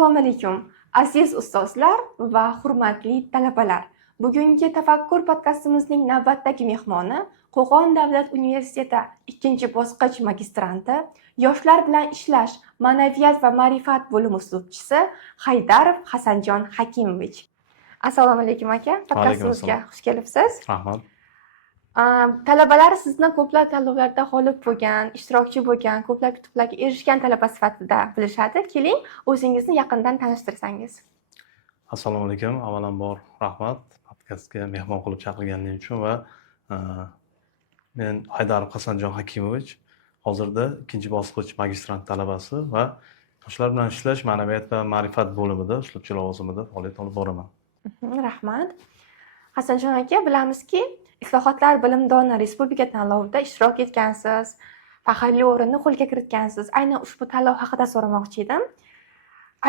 Assalomu alaykum, aziz ustozlar va hurmatli talabalar. Bugungi Tafakkur podkastimizning navbatdagi mehmoni Qo'qon davlat universiteti 2-bosqich magistranti, yoshlar bilan ishlash, ma'naviyat va ma'rifat bo'limi uslubchisi Haydarov Hasanjon Hakimovich. Assalomu alaykum aka, podkastimizga xush kelibsiz. Rahmat. Talabalar sizni ko'plab tanlovlarda g'olib bo'lgan, ishtirokchi bo'lgan, ko'plab yutuqlarga erishgan talaba sifatida bilishadi. Keling, o'zingizni yaqindan tanishtirsangiz. Assalomu alaykum. Avvalambor rahmat podkastga mehmon qilib chaqirganingiz uchun va men Haydarov Hasanjon Hakimovich, hozirda 2-bosqich magistrant talabasi va yoshlar bilan ishlash, ma'naviyat va ma'rifat bo'limida uslubchi lavozimida faoliyat olib boraman. Rahmat. Hasanjon aka, bilamizki, islohotlar bilimdoni respublika tanlovida ishtirok etgansiz, faxrli o'rinni qo'lga kiritgansiz. Aynan ushbu tanlov haqida so'ramoqchi edim.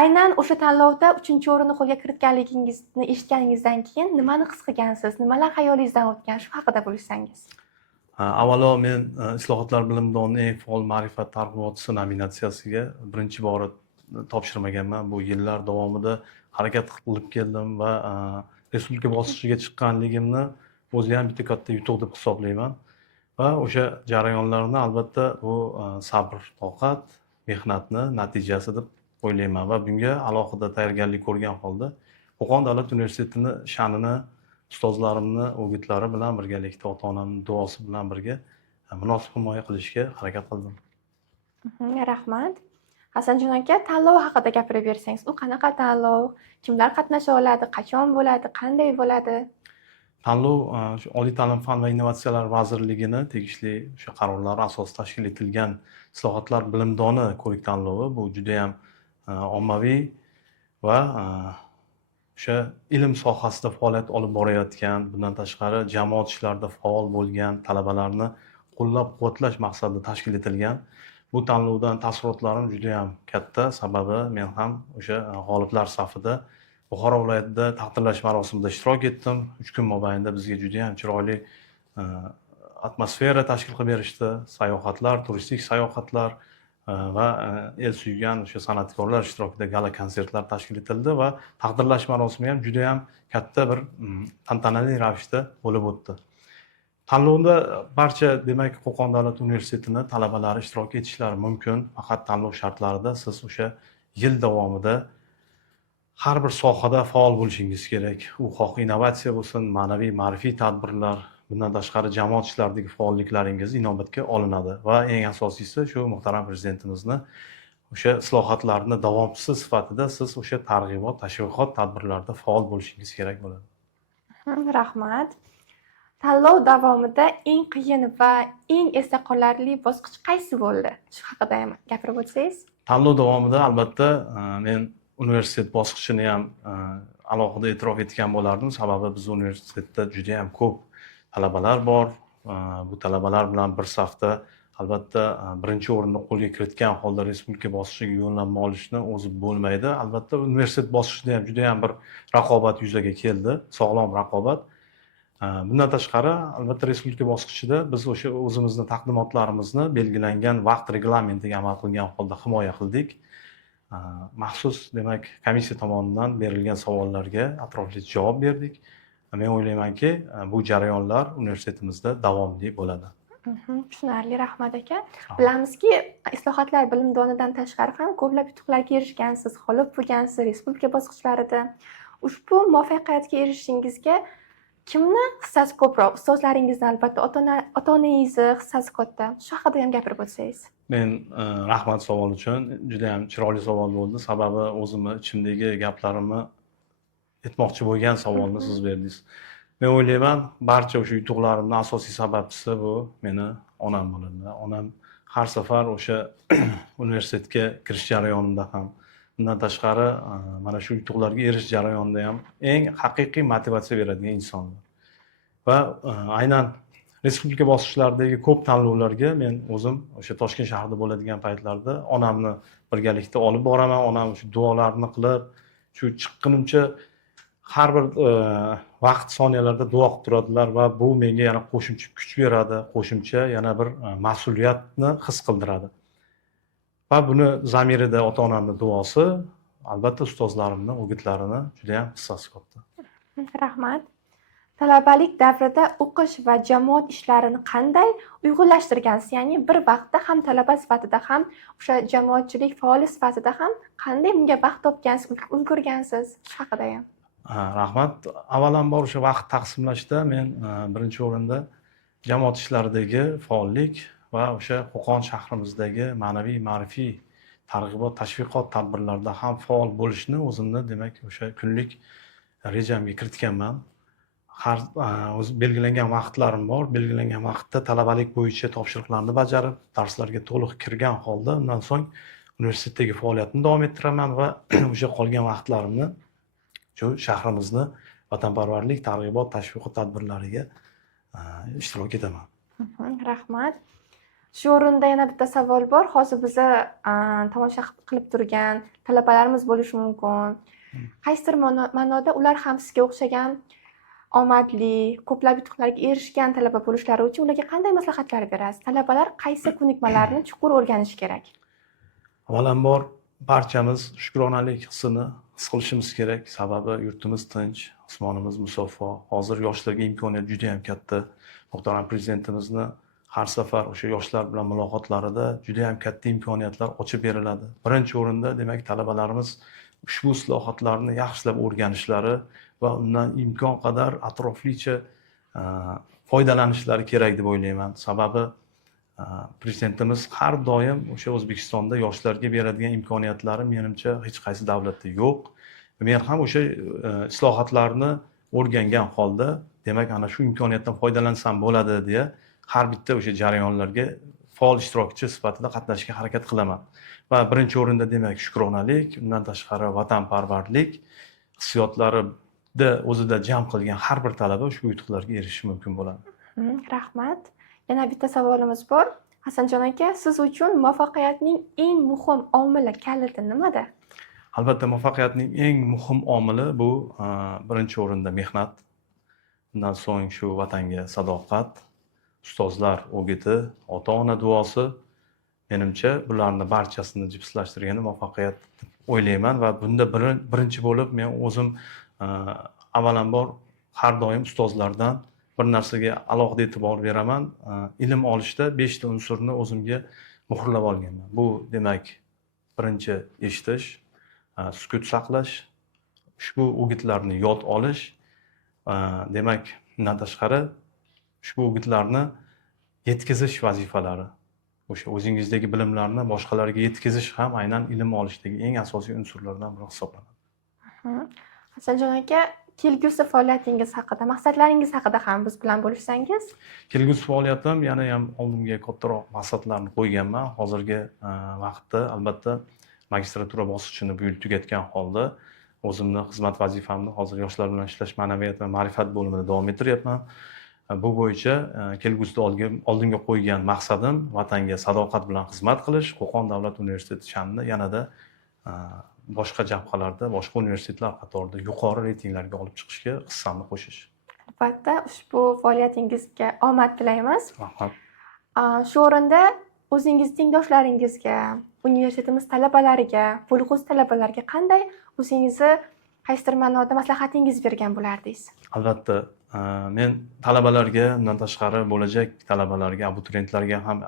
Aynan o'sha tanlovda 3-o'rinni qo'lga kiritganligingizni eshitganingizdan keyin nimani his qilgansiz? Nimalar xayolingizdan o'tgan? Shu haqida bo'lishsangiz. Avvalo men islohotlar bilimdonining eng faol ma'rifat targ'ibotchisi nominatsiyasiga birinchi bora topshirmaganman. Bu yillar davomida harakat qilib keldim va respublika bosqichiga chiqqanligimni o'zi ham bitta katta yutuq deb hisoblayman. Va o'sha jarayonlarni albatta bu sabr, toqat, mehnatni natijasi deb o'ylayman va bunga alohida tayyorgarlik ko'rgan holda Qo'qon davlat universitetining sha'nini ustozlarimni o'gitlari bilan birgalikda ota-onamning duosi bilan birga munosib himoya qilishga harakat qildim. Rahmat. Hasanjon aka, tanlov haqida gapirib bersangiz, u qanaqa tanlov, kimlar qatnasha oladi, qachon bo'ladi, qanday bo'ladi? Tanlov Oliy ta'lim fan va innovatsiyalar vazirligining tegishli o'sha qarorlari asosida tashkil etilgan islohotlar bilimdoni ko'rik-tanlovi. Bu juda ham ommaviy va o'sha ilm sohasida faoliyat olib borayotgan, bundan tashqari jamoat ishlarida faol bo'lgan talabalarni qo'llab-quvvatlash maqsadida tashkil etilgan. Bu tanlovdan taassurotlarim juda ham katta, sababi men ham o'sha g'oliblar safida Buxoro viloyatida taqdirlash marosimida ishtirok etdim. 3 kun mobaynida bizga juda ham chiroyli atmosfera tashkil qilib berishdi. Sayohatlar, turistik sayohatlar va el suygan o'sha san'atkorlar ishtirokida gala konsertlar tashkil etildi va taqdirlash marosimi ham juda ham katta bir tantanali ravishda bo'lib o'tdi. Tanlovda barcha, demak, Qo'qon davlat universitetining talabalari ishtirok etishlari mumkin. Faqat tanlov shartlarida siz o'sha yil davomida har bir sohada faol bo'lishingiz kerak. U xoh innovatsiya bo'lsin, ma'naviy, ma'rifiy tadbirlar, bundan tashqari jamoat ishlaridagi faolliklaringiz inobatga olinadi va eng asosiysi shu muhtaram prezidentimizni o'sha islohotlarni davomchisi sifatida siz o'sha targ'ibot, tashviqot tadbirlarida faol bo'lishingiz kerak bo'ladi. Rahmat. Tanlov davomida eng qiyin va eng esda qolarli bosqich qaysi bo'ldi? Shu haqida ham gapirib o'tsangiz. Tanlov davomida albatta men universitet bosqichini ham alohida e'tirof etgan bo'lardim. Sababi biz universitetda juda ham ko'p talabalar bor. Bu talabalar bilan bir safda albatta birinchi o'rinni qo'lga kiritgan holda respublika bosqichiga yo'llanma olishni o'zi bo'lmaydi. Albatta universitet bosqichida ham juda ham bir raqobat yuzaga keldi, sog'lom raqobat. Bundan tashqari albatta respublika bosqichida biz o'sha o'zimizni taqdimotlarimizni belgilangan vaqt reglamentiga amal qilgan holda himoya qildik. Maxsus, demak, komissiya tomonidan berilgan savollarga atroflicha javob berdik. Men o'ylaymanki, bu jarayonlar universitetimizda davomli bo'ladi. Tushunarli, rahmat aka. Bilamizki, islohotlar bilimdonidan tashqari ham ko'plab yutuqlarga erishgansiz, g'olib bo'lgansiz respublika bosqichlarida. Ushbu muvaffaqiyatga erishishingizga kimni hissasi ko'proq? Ustozlaringizni, albatta, ota-onangizni hissasi katta. Shu haqida ham gapirib o'tsangiz. Men rahmat savol uchun. Juda ham chiroyli savol bo'ldi. Sababi o'zimni ichimdagi gaplarimni aytmoqchi bo'lgan savolni siz berdingiz. Men o'ylayman, barcha o'sha yutuqlarimning asosiy sababchisi bu meni onam bo'ladi. Onam har safar o'sha universitetga kirish jarayonida ham, bundan tashqari mana shu yutuqlarga erishish jarayonida ham eng haqiqiy motivatsiya beradigan insonlar. Va aynan respublika bosqichlaridagi ko'p tanlovlarga men o'zim o'sha Toshkent shahrida bo'ladigan paytlarda onamni birgalikda olib boraman. Onam shu duolarni qilib, shu chiqqunimcha har bir vaqt soniyalarda duo qilib turadilar va bu menga yana qo'shimcha kuch beradi, qo'shimcha yana bir mas'uliyatni his qildiradi. Va buni zamirida ota-onamning duosi albatta ustozlarimni o'gitlarini juda ham hissasi katta. Rahmat. Talabalik davrida o'qish va jamoat ishlarini qanday uyg'unlashtirgansiz? Ya'ni bir vaqtda ham talaba sifatida ham o'sha jamoatchilik faoli sifatida ham qanday bunga vaqt topgansiz, ulgurgansiz? Shu haqida ham. Rahmat. Avvalambor o'sha vaqt taqsimlashda men birinchi o'rinda jamoat ishlaridagi faollik va o'sha Qo'qon shahrimizdagi ma'naviy ma'rifiy targ'ibot tashviqot tadbirlarida ham faol bo'lishni o'zimni demak o'sha kunlik rejamga kiritganman. Har belgilangan vaqtlarim bor. Belgilangan vaqtda talabalik bo'yicha topshiriqlarni bajarib, darslarga to'liq kirgan holda undan so'ng universitetdagi faoliyatimni davom ettiraman va o'sha qolgan vaqtlarimni shu shahrimizni vatanparvarlik targ'ibot tashviqot tadbirlariga ishtirok etaman. Rahmat. Shu o'rinda yana bitta savol bor. Hozir biza tomosha qilib turgan talabalarimiz bo'lishi mumkin. Qaysidir ma'noda ular ham sizga o'xshagan omadli, ko'plab yutuqlarga erishgan talaba bo'lishlari uchun ularga qanday maslahatlar berasiz? Talabalar qaysi ko'nikmalarni chuqur o'rganishi kerak? Avvalambor barchamiz shukronalik hissini his qilishimiz kerak. Sababi yurtimiz tinch, osmonimiz musaffo. Hozir yoshlarga imkoniyat juda ham katta. Muhtaram prezidentimizni har safar o'sha yoshlar bilan muloqotlarida juda ham katta imkoniyatlar ochib beriladi. Birinchi o'rinda demak talabalarimiz ushbu islohotlarni yaxshilab o'rganishlari va undan imkon qadar atroflicha foydalanishlari kerak deb o'ylayman. Sababi prezidentimiz har doim o'sha O'zbekistonda yoshlarga beradigan imkoniyatlari menimcha hech qaysi davlatda yo'q. Men ham o'sha islohotlarni o'rgangan holda demak ana shu imkoniyatdan foydalansam bo'ladi deya har bitta o'sha jarayonlarga faol ishtirokchi sifatida qatnashishga harakat qilaman. Va birinchi o'rinda demak shukronalik, undan tashqari vatanparvarlik hissiyotlarida o'zida jam qilgan har bir talaba ushbu yutuqlarga erishishi mumkin bo'ladi. Rahmat. Yana bitta savolimiz bor. Hasanjon aka, siz uchun muvaffaqiyatning eng muhim omili kaliti nimada? Albatta muvaffaqiyatning eng muhim omili bu birinchi o'rinda mehnat. Undan so'ng shu vatanga sadoqat, ustozlar o'giti, ota-ona duosi. Menimcha bularni barchasini jipslashtirgani muvaffaqiyat deb o'ylayman va bunda birinchi bo'lib men o'zim avvalambor har doim ustozlardan bir narsaga alohida e'tibor beraman. Ilm olishda 5 ta unsurni o'zimga muhrlab olganman. Bu demak birinchi eshitish, sukut saqlash, ushbu o'gitlarni yod olish, demak undan tashqari ushbu o'gitlarni yetkazish vazifalari. O'sha o'zingizdagi bilimlarni boshqalarga yetkazish ham aynan ilm olishdagi eng asosiy unsurlardan biri hisoblanadi. Hasanjon aka, kelgusi faoliyatingiz haqida, maqsadlaringiz haqida ham biz bilan bo'lishsangiz? Kelgusi faoliyatim yana ham oldimga kattaroq maqsadlarni qo'yganman. Hozirgi vaqtda albatta magistratura bosqichini bu yil tugatgan holda o'zimni xizmat vazifamni hozir yoshlar bilan ishlash ma'naviyat va ma'rifat bo'limida davom ettiryapman. Bu bo'yicha kelgusida oldimga qo'ygan maqsadim vatanga sadoqat bilan xizmat qilish, Qo'qon davlat universiteti sha'nini yanada boshqa jabhalarda, boshqa universitetlar qatorida yuqori reytinglarga olib chiqishga hissamni qo'shish. Albatta, ushbu faoliyatingizga omad tilaymiz. Rahmat. Shu o'rinda o'zingiz tengdoshlaringizga, universitetimiz talabalariga, bo'lg'usi talabalarga qanday o'zingizni qaysidir ma'noda maslahatingiz bergan bo'lardingiz? Albatta, men talabalarga, undan tashqari bo'lajak talabalarga, abituriyentlarga ham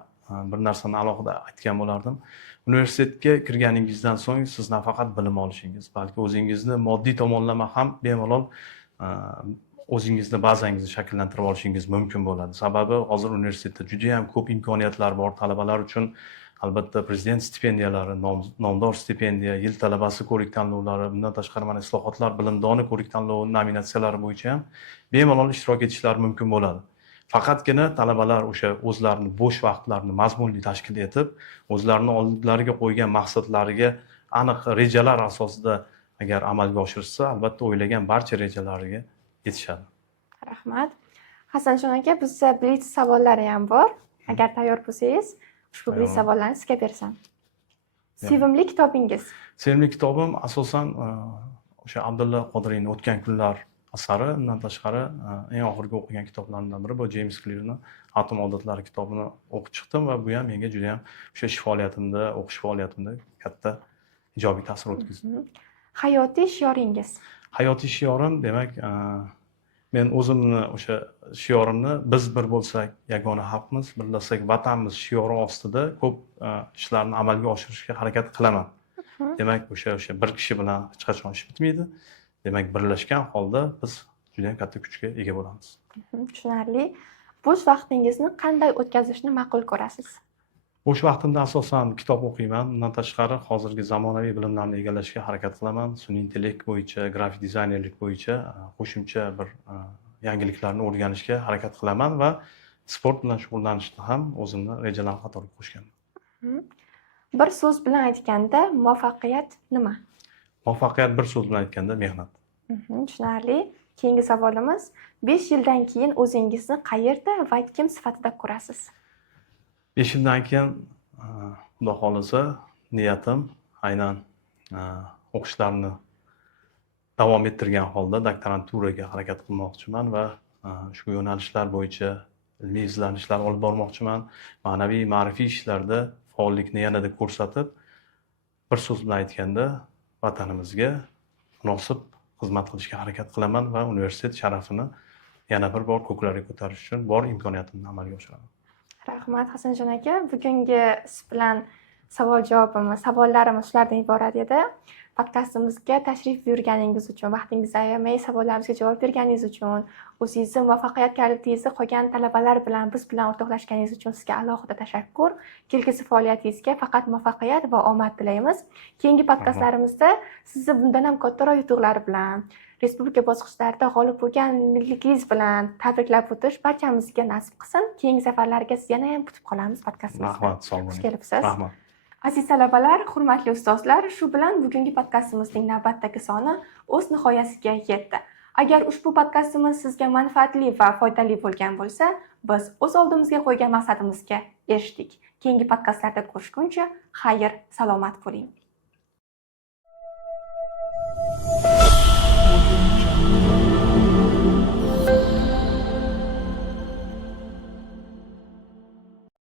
bir narsani alohida aytgan bo'lardim. Universitetga kirganingizdan so'ng siz nafaqat bilim olishingiz, balki o'zingizni moddiy tomonlama ham bemalol o'zingizni bazangizni shakllantirib olishingiz mumkin bo'ladi. Sababi hozir universitetda juda ham ko'p imkoniyatlar bor talabalar uchun. Albatta prezident stipendiyalari, nomdor stipendiya, yil talabasi ko'rik tanlovlari, bundan tashqari mana islohotlar bilimdoni ko'rik tanlovi nominatsiyalari bo'yicha ham bemalol ishtirok etishlari mumkin bo'ladi. Faqatgina talabalar o'sha o'zlarini bo'sh vaqtlarini mazmunli tashkil etib, o'zlarini oldilariga qo'ygan maqsadlariga aniq rejalar asosida agar amalga oshirsa, albatta o'ylagan barcha rejalariga yetishadi. Rahmat. Hasanjon aka, bizda blitz savollari ham bor. Agar tayyor bo'lsangiz, ushbu blitz savollarni sizga bersam. Sevimli kitobingiz? Sevimli kitobim asosan o'sha Abdulla Qodiriyning O'tgan kunlar asari. Undan tashqari eng oxirgi o'qigan kitoblarimdan biri bu James Clearning Atom odatlari kitobini o'qib chiqdim va bu ham menga juda ham o'sha ish faoliyatimda, o'qish faoliyatimda katta ijobiy ta'sir o'tkazdi. Hayotiy shioringiz. Hayotiy shiorim demak, men o'zimni o'sha shiorimni biz bir bo'lsak yagona xalqmiz, birlashsak vatanmiz shiori ostida ko'p ishlarni amalga oshirishga harakat qilaman. Demak, o'sha bir kishi bilan hech qachon ish bitmaydi. Demak, birlashgan holda biz juda ham katta kuchga ega bo'lamiz. Tushunarli. Bo'sh vaqtingizni qanday o'tkazishni ma'qul ko'rasiz? Bo'sh vaqtimda asosan kitob o'qiyman. Undan tashqari hozirgi zamonaviy bilimlarni egallashga harakat qilaman. Sun'iy intellekt bo'yicha, grafik dizaynerlik bo'yicha qo'shimcha bir yangiliklarni o'rganishga harakat qilaman va sport bilan shug'ullanishni ham o'zimni rejalarim qatoriga qo'shganman. Bir so'z bilan aytganda, muvaffaqiyat nima? Muvaffaqiyat bir so'z bilan aytganda mehnat. Tushunarli. Keyingi savolimiz, 5 yildan keyin o'zingizni qayerda va kim sifatida ko'rasiz? 5 yildan keyin Xudo xolasa niyatim aynan o'qishlarni davom ettirgan holda doktoranturaga harakat qilmoqchiman va shu yo'nalishlar bo'yicha ilmiy izlanishlar olib bormoqchiman. Ma'naviy, ma'rifiy ishlarda faollikni yanada ko'rsatib, bir so'z bilan aytganda vatanimizga munosib xizmat qilishga harakat qilaman va universitet sharafini yana bir bor ko'klarga ko'tarish uchun bor imkoniyatimni amalga oshiraman. Rahmat Hasanjon aka. Bugungi siz bilan savollarimiz shulardan iborat edi. Podkastimizga tashrif buyurganingiz uchun, vaqtingizni ayamay savollarimizga javob berganingiz uchun, o'zingizni muvaffaqiyat kalitingizni qolgan talabalar bilan biz bilan o'rtoqlashganingiz uchun sizga alohida tashakkur. Kelgusi faoliyatingizga faqat muvaffaqiyat va omad tilaymiz. Keyingi podkastlarimizda sizni bundan ham kattaroq yutuqlar bilan, respublika bosqichlarida g'olib bo'lgan milligingiz bilan tabriklab o'tish barchamizga nasib qilsin. Keyingi safarlarga siz yana ham kutib qolamiz podkastimizda. Rahmat, sog' bo'ling. Xush kelibsiz. Rahmat. Aziz talabalar, hurmatli ustozlar, shu bilan bugungi podkastimizning navbatdagi soni o'z nihoyasiga yetdi. Agar ushbu podkastimiz sizga manfaatli va foydali bo'lgan bo'lsa, biz o'z oldimizga qo'ygan maqsadimizga erishdik. Keyingi podkastlarda ko'rishguncha, xayr, salomat bo'ling.